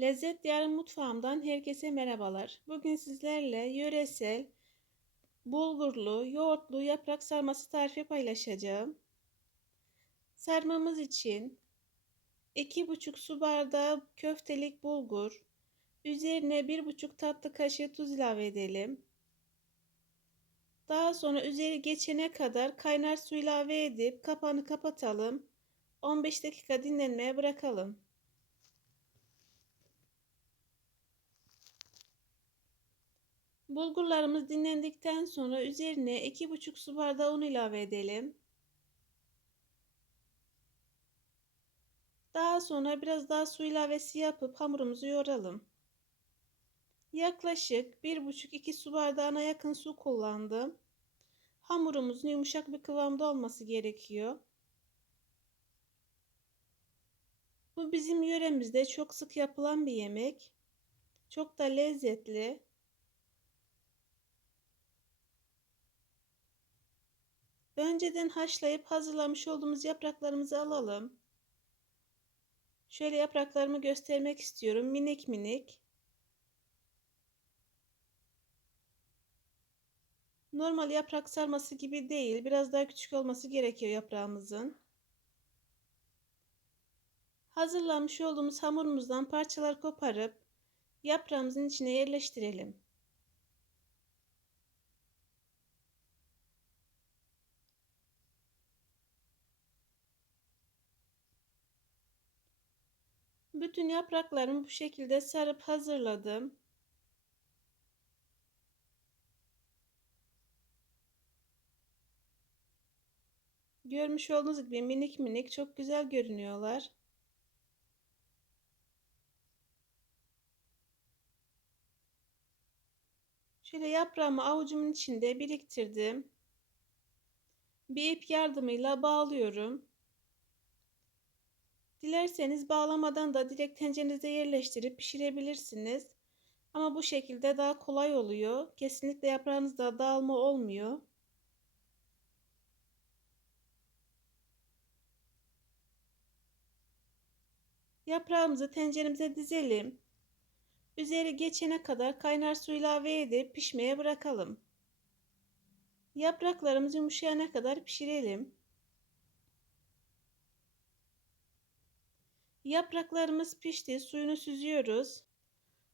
Lezzet Diyarı Mutfağımdan herkese merhabalar. Bugün sizlerle yöresel bulgurlu, yoğurtlu yaprak sarması tarifi paylaşacağım. Sarmamız için 2,5 su bardağı köftelik bulgur, üzerine 1,5 tatlı kaşığı tuz ilave edelim. Daha sonra üzeri geçene kadar kaynar su ilave edip kapağını kapatalım. 15 dakika dinlenmeye bırakalım. Bulgurlarımız dinlendikten sonra üzerine 2,5 su bardağı un ilave edelim. Daha sonra biraz daha su ilavesi yapıp hamurumuzu yoğuralım. Yaklaşık 1,5-2 su bardağına yakın su kullandım. Hamurumuzun yumuşak bir kıvamda olması gerekiyor. Bu bizim yöremizde çok sık yapılan bir yemek. Çok da lezzetli. Önceden haşlayıp hazırlamış olduğumuz yapraklarımızı alalım. Şöyle yapraklarımı göstermek istiyorum. Minik minik. Normal yaprak sarması gibi değil. Biraz daha küçük olması gerekiyor yaprağımızın. Hazırlamış olduğumuz hamurumuzdan parçalar koparıp yaprağımızın içine yerleştirelim. Bütün yapraklarımı bu şekilde sarıp hazırladım. Görmüş olduğunuz gibi minik minik çok güzel görünüyorlar. Şöyle yaprağımı avucumun içinde biriktirdim. Bir ip yardımıyla bağlıyorum. Dilerseniz bağlamadan da direkt tencerenize yerleştirip pişirebilirsiniz. Ama bu şekilde daha kolay oluyor. Kesinlikle yaprağınızda dağılma olmuyor. Yaprağımızı tenceremize dizelim. Üzeri geçene kadar kaynar su ilave edip pişmeye bırakalım. Yapraklarımız yumuşayana kadar pişirelim. Yapraklarımız pişti. Suyunu süzüyoruz.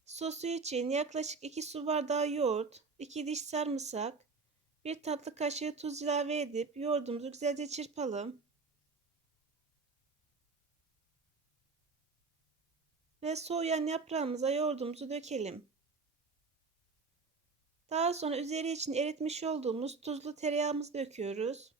Sosu için yaklaşık 2 su bardağı yoğurt, 2 diş sarımsak, 1 tatlı kaşığı tuz ilave edip yoğurdumuzu güzelce çırpalım. Ve soğuyan yaprağımıza yoğurdumuzu dökelim. Daha sonra üzeri için eritmiş olduğumuz tuzlu tereyağımızı döküyoruz.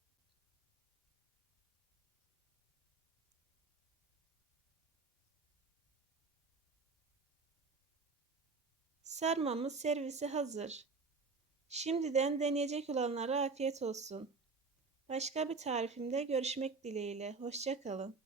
Sarmamız servisi hazır. Şimdiden deneyecek olanlara afiyet olsun. Başka bir tarifimde görüşmek dileğiyle. Hoşçakalın.